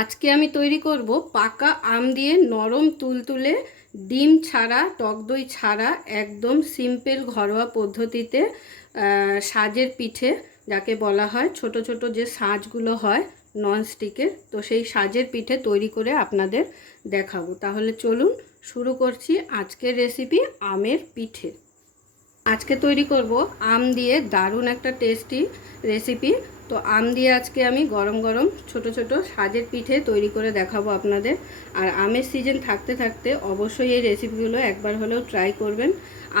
আজকে আমি তৈরি করব পাকা আম দিয়ে নরম তুলতুলে ডিম ছাড়া টক দই ছাড়া একদম সিম্পল ঘরোয়া পদ্ধতিতে সাজের পিঠে, যাকে বলা হয় ছোট ছোট যে সাজগুলো হয় ননস্টিকের, তো সেই সাজের পিঠে তৈরি করে আপনাদের দেখাবো। তাহলে চলুন শুরু করছি আজকের রেসিপি আমের পিঠে। আজকে তৈরি করব আম দিয়ে দারুণ একটা টেস্টি রেসিপি। তো আম দিয়ে আজকে আমি গরম গরম ছোট ছোট সাজের পিঠে তৈরি করে দেখাবো আপনাদের। আর আমের সিজন থাকতে থাকতে অবশ্যই এই রেসিপিগুলো একবার হলেও ট্রাই করবেন।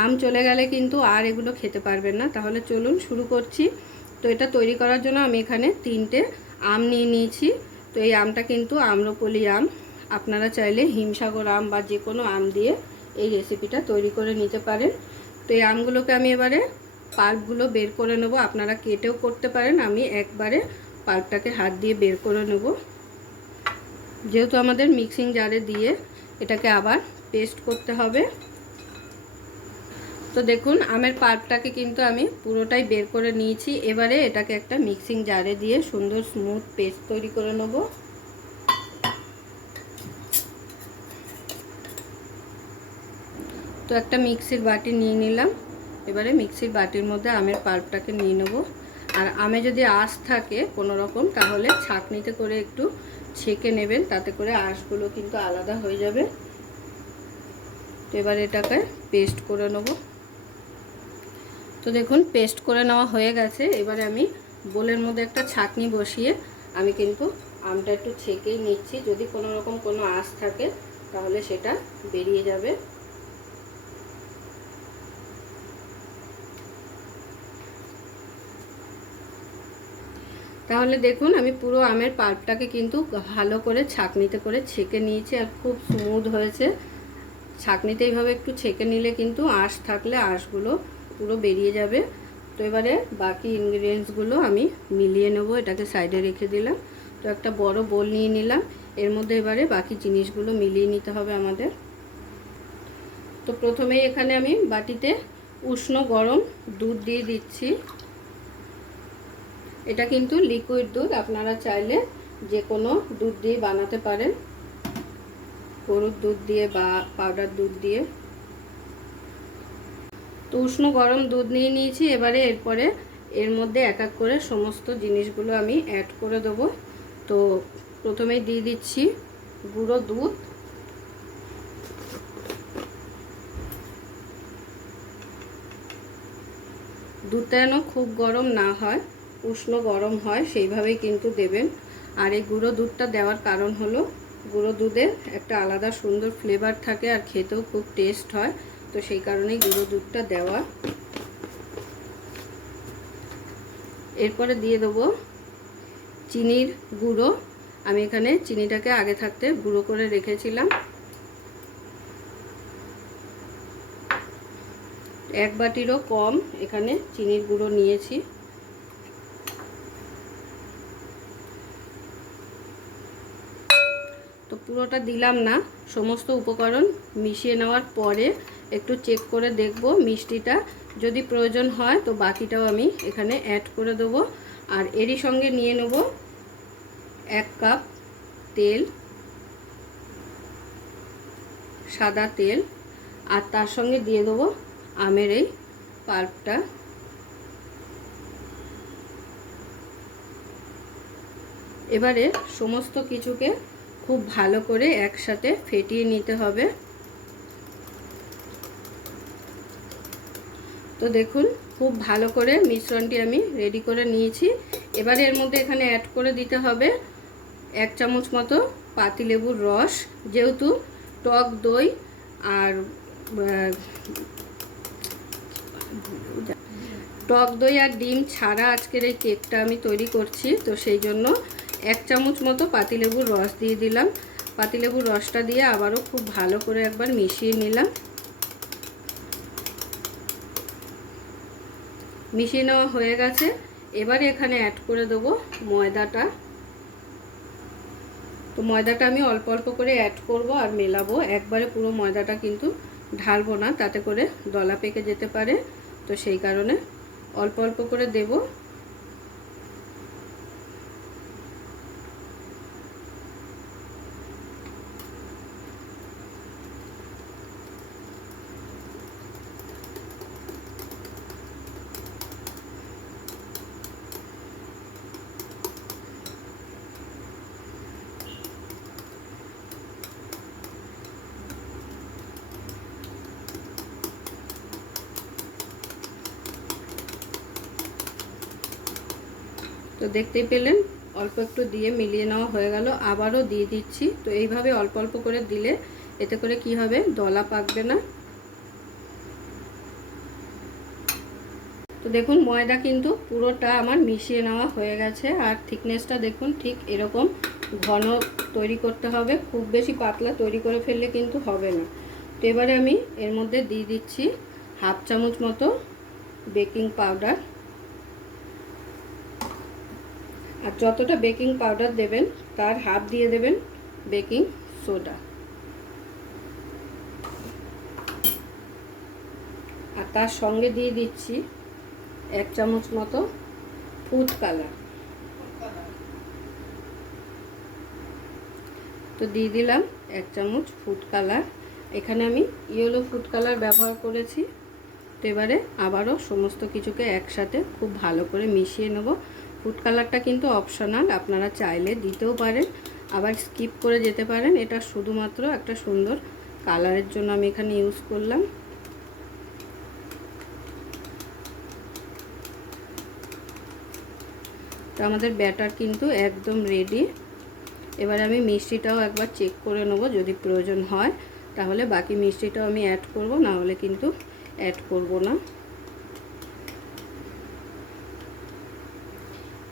আম চলে গেলে কিন্তু আর এগুলো খেতে পারবেন না। তাহলে চলুন শুরু করছি। তো এটা তৈরি করার জন্য আমি এখানে 3টে আম নিয়ে নিয়েছি। তো এই আমটা কিন্তু আম্রপলি আম, আপনারা চাইলে হিমসাগর আম বা যে কোনো আম দিয়ে এই রেসিপিটা তৈরি করে নিতে পারেন। তো এই আমগুলোকে আমি এবারে পাল্পগুলো বের করে নেব। আপনারা কেটেও করতে পারেন, আমি একবারে পাল্পটাকে হাত দিয়ে বের করে নেব, যেহেতু আমাদের মিক্সিং জারে দিয়ে এটাকে আবার পেস্ট করতে হবে। তো দেখুন আমের পাল্পটাকে কিন্তু আমি পুরোটাই বের করে নিয়েছি। এবারে এটাকে একটা মিক্সিং জারে দিয়ে সুন্দর স্মুথ পেস্ট তৈরি করে নেব। তো একটা মিক্সির বাটি নিয়ে নিলাম। এবারে মিক্সির বাটির মধ্যে আমের পাল্পটাকে নিয়ে নেব। আর আমে যদি আঁশ থাকে কোনো রকম, তাহলে ছাঁকনিতে করে একটু ছেঁকে নেবেন, তাতে করে আঁশগুলো কিন্তু আলাদা হয়ে যাবে। তো এবার এটাকে পেস্ট করে নেব। তো দেখুন পেস্ট করে নেওয়া হয়ে গেছে। এবারে আমি বোলের মধ্যে একটা ছাঁকনি বসিয়ে আমি কিন্তু আমটা একটু ছেঁকেই নিচ্ছি। যদি কোনো রকম কোনো আঁশ থাকে তাহলে সেটা বেরিয়ে যাবে। তাহলে দেখুন আমি পুরো আমের পাল্পটাকে কিন্তু ভালো করে ছাঁকনিতে করে ছেঁকে নিয়েছি, আর খুব স্মুথ হয়েছে। ছাঁকনিতে এইভাবে একটু ছেঁকে নিলে কিন্তু আঁশ থাকলে আঁশগুলো পুরো বেরিয়ে যাবে। তো এবারে বাকি ইনগ্রিডিয়েন্টসগুলো আমি মিলিয়ে নেব। এটাকে সাইডে রেখে দিলাম। তো একটা বড় বোল নিয়ে নিলাম। এর মধ্যে এবারে বাকি জিনিসগুলো মিলিয়ে নিতে হবে আমাদের। তো প্রথমেই এখানে আমি বাটিতে উষ্ণ গরম দুধ দিয়ে দিচ্ছি। এটা কিন্তু লিকুইড দুধ, আপনারা চাইলে যে কোনো দুধ দিয়ে বানাতে পারেন, গরুর দুধ দিয়ে বা পাউডার দুধ দিয়ে। তো উষ্ণ গরম দুধ নিয়ে নিয়েছি। এবারে এরপরে এর মধ্যে এক এক করে সমস্ত জিনিসগুলো আমি অ্যাড করে দেবো। তো প্রথমেই দিয়ে দিচ্ছি গুঁড়ো দুধ। দুধটা যেন খুব গরম না হয়, উষ্ণ গরম হয় সেইভাবেই কিন্তু দেবেন। আর এই গুঁড়ো দুধটা দেওয়ার কারণ হলো গুঁড়ো দুধের একটা আলাদা সুন্দর ফ্লেভার থাকে আর খেতেও খুব টেস্ট হয়। তো সেই কারণেই গুঁড়ো দুধটা দেওয়া। এরপরে দিয়ে দেবো চিনির গুঁড়ো। আমি এখানে চিনিটাকে আগে থাকতে গুঁড়ো করে রেখেছিলাম। 1 বাটিরও কম এখানে চিনির গুঁড়ো নিয়েছি। তো পুরোটা দিলাম না, সমস্ত উপকরণ মিশিয়ে নেওয়ার পরে একটু চেক করে দেখব মিষ্টিটা। যদি প্রয়োজন হয় তো বাকিটাও আমি এখানে অ্যাড করে দেবো। আর এরই সঙ্গে নিয়ে নেব 1 কাপ তেল, সাদা তেল। আর তার সঙ্গে দিয়ে দেবো আমের এই পাল্পটা। এবারে সমস্ত কিছুকে খুব ভালো করে একসাথে ফেটিয়ে নিতে হবে। তো দেখুন খুব ভালো করে মিশ্রণটি আমি রেডি করে নিয়েছি। এবারে এর মধ্যে এখানে অ্যাড করে দিতে হবে 1 চামচ মতো পাতিলেবুর রস। যেহেতু টক দই আর ডিম ছাড়া আজকের এই কেকটা আমি তৈরি করছি, তো সেই জন্য 1 চামচ মতো পাতিলেবুর রস দিয়ে দিলাম। পাতিলেবুর রসটা দিয়ে আবারও খুব ভালো করে একবার মিশিয়ে নিলাম। মিশিয়ে নেওয়া হয়ে গেছে। এবারে এখানে অ্যাড করে দেবো ময়দাটা। তো ময়দাটা আমি অল্প অল্প করে অ্যাড করব আর মেলাবো, একবারে পুরো ময়দাটা কিন্তু ঢালবো না, তাতে করে দলা পেকে যেতে পারে। তো সেই কারণে অল্প অল্প করে দেব। তো দেখতেই পেলেন অল্প একটু দিয়ে মিলিয়ে নেওয়া হয়ে গেল, আবারও দিয়ে দিচ্ছি। তো এইভাবে অল্প অল্প করে দিলে এতে করে কি হবে, দলা পাকবে না। তো দেখুন ময়দা কিন্তু পুরোটা আমার মিশিয়ে নেওয়া হয়ে গেছে, আর থিকনেসটা দেখুন ঠিক এরকম ঘন তৈরি করতে হবে, খুব বেশি পাতলা তৈরি করে ফেললে কিন্তু হবে না। তো এবারে আমি এর মধ্যে দিয়ে দিচ্ছি হাফ চামচ মতো বেকিং পাউডার, আর যতটা বেকিং পাউডার দেবেন তার হাফ দিয়ে দেবেন বেকিং সোডা, আর তার সঙ্গে দিয়ে দিচ্ছি 1 চামচ মতো ফুড কালার। তো দিয়ে দিলাম 1 চামচ ফুড কালার, এখানে আমি ইয়েলো ফুড কালার ব্যবহার করেছি। তো এবারে আবারও সমস্ত কিছুকে একসাথে খুব ভালো করে মিশিয়ে নেব। ফুড কালারটা কিন্তু অপশনাল, আপনারা চাইলে দিতেও পারেন, আবার স্কিপ করে যেতে পারেন। এটা শুধুমাত্র একটা সুন্দর কালারের জন্য আমি এখানে ইউজ করলাম। তো আমাদের ব্যাটার কিন্তু একদম রেডি। এবার আমি মিষ্টিটাও একবার চেক করে নেব, যদি প্রয়োজন হয় তাহলে বাকি মিষ্টিটাও আমি অ্যাড করব, না হলে কিন্তু অ্যাড করব না।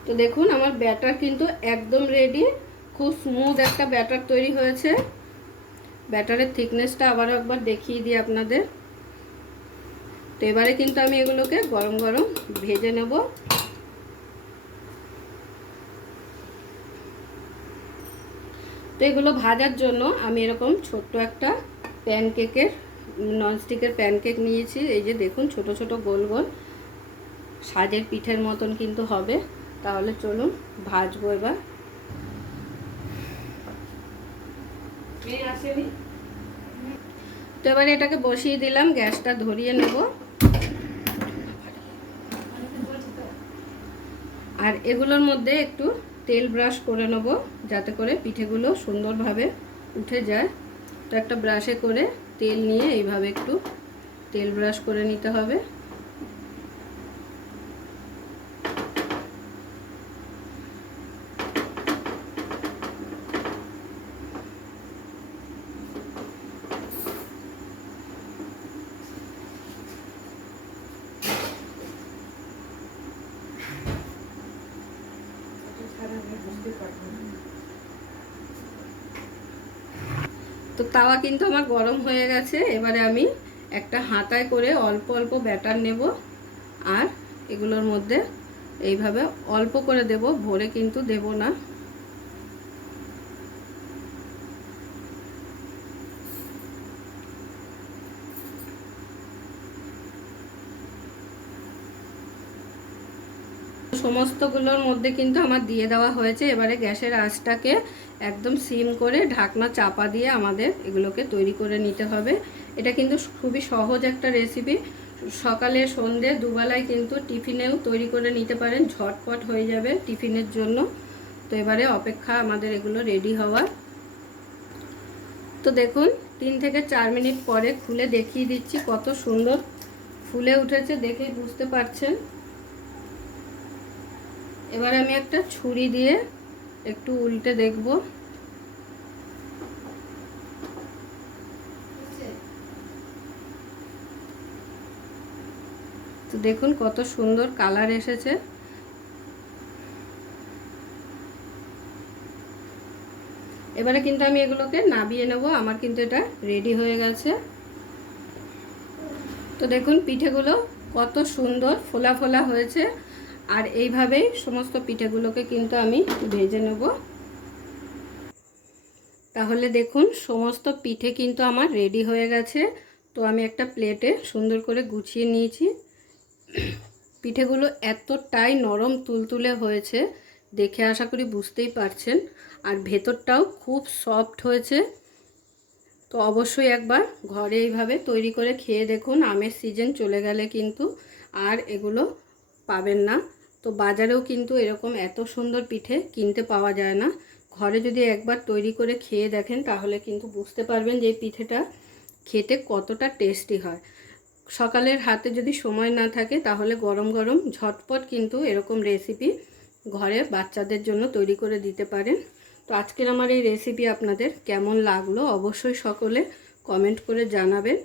তো দেখুন আমার ব্যাটার কিন্তু একদম রেডি, খুব স্মুথ একটা ব্যাটার তৈরি হয়েছে। ব্যাটারের থিকনেসটা আবারও একবার দেখিয়ে দিই আপনাদের। তো এবারে কিন্তু আমি এগুলোকে গরম গরম ভেজে নেব। তো এগুলো ভাজার জন্য আমি এরকম ছোট্ট একটা প্যানকেকের ননস্টিকের প্যানকেক নিয়েছি। এই যে দেখুন ছোট ছোট গোল গোল সাজের পিঠের মতন কিন্তু হবে। তাহলে চলুন ভাজবো এবার। তো এবারে এটাকে বসিয়ে দিলাম, গ্যাসটা ধরিয়ে নেব। আর এগুলোর মধ্যে একটু তেল ব্রাশ করে নেব, যাতে করে পিঠেগুলো সুন্দরভাবে উঠে যায়। তো একটা ব্রাশে করে তেল নিয়ে এইভাবে একটু তেল ব্রাশ করে নিতে হবে। তো তাওয়া কিন্তু আমার গরম হয়ে গেছে। এবারে আমি একটা হাতায় করে অল্প অল্প ব্যাটার নেব, আর এগুলোর মধ্যে এইভাবে অল্প করে দেব, ভরে কিন্তু দেব না। সমস্তগুলোর মধ্যে কিন্তু আমার দিয়ে দেওয়া হয়েছে। এবারে গ্যাসের আঁচটাকে একদম সিম করে ঢাকনা চাপা দিয়ে আমাদের এগুলোকে তৈরি করে নিতে হবে। এটা কিন্তু খুবই সহজ একটা রেসিপি, সকালে সন্ধ্যে দুবেলায় কিন্তু টিফিনেও তৈরি করে নিতে পারেন, ঝটপট হয়ে যাবে টিফিনের জন্য। তো এবারে অপেক্ষা আমাদের এগুলো রেডি হওয়ার। তো দেখুন 3 থেকে 4 মিনিট পরে খুলে দেখিয়ে দিচ্ছি কত সুন্দর ফুলে উঠেছে, দেখেই বুঝতে পারছেন। এবার আমি একটা ছুরি দিয়ে একটু উল্টে দেখব। তো দেখুন কত সুন্দর কালার এসেছে। এবারে কিন্তু আমি এগুলোকে নামিয়ে নেব, আমার কিন্তু এটা রেডি হয়ে গেছে। তো দেখুন পিঠেগুলো কত সুন্দর ফোলা ফোলা হয়েছে, আর এইভাবেই সমস্ত পিঠেগুলোকে কিন্তু আমি ভেজে নেব। তাহলে দেখুন সমস্ত পিঠে কিন্তু আমার রেডি হয়ে গেছে। তো আমি একটা প্লেটে সুন্দর করে গুছিয়ে নিয়েছি। পিঠেগুলো এতটাই নরম তুলতুলে হয়েছে, দেখে আশা করি বুঝতেই পারছেন, আর ভেতরটাও খুব সফট হয়েছে। তো অবশ্যই একবার ঘরে এইভাবে তৈরি করে খেয়ে দেখুন। আমের সিজন চলে গেলে কিন্তু আর এগুলো পাবেন না। তো বাজারেও কিন্তু এরকম এত সুন্দর পিঠে কিনতে পাওয়া যায় না। ঘরে যদি একবার তৈরি করে খেয়ে দেখেন তাহলে কিন্তু বুঝতে পারবেন যে এই পিঠেটা খেতে কতটা টেস্টি হয়। সকালের হাতে যদি সময় না থাকে তাহলে গরম গরম ঝটপট কিন্তু এরকম রেসিপি ঘরে বাচ্চাদের জন্য তৈরি করে দিতে পারেন। তো আজকের আমার এই রেসিপি আপনাদের কেমন লাগলো অবশ্যই সকলে কমেন্ট করে জানাবেন।